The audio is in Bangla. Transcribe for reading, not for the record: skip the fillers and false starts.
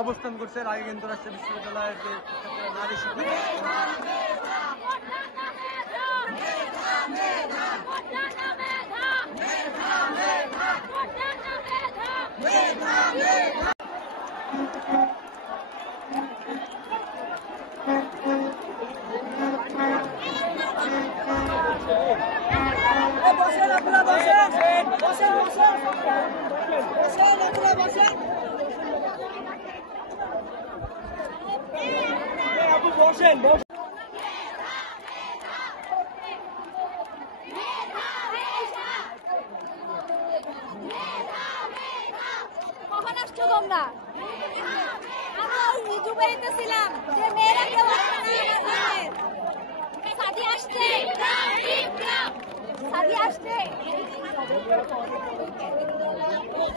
অবস্থান করছে রায়গঞ্জ রাষ্ট্রীয় বিশ্ববিদ্যালয়ের যে নারী শিক্ষা বসেন কখন আসছো তোমরা? আমি দুবাইতে ছিলাম যে মেয়েরা কেউ সাথী আসছে সাথী আসছে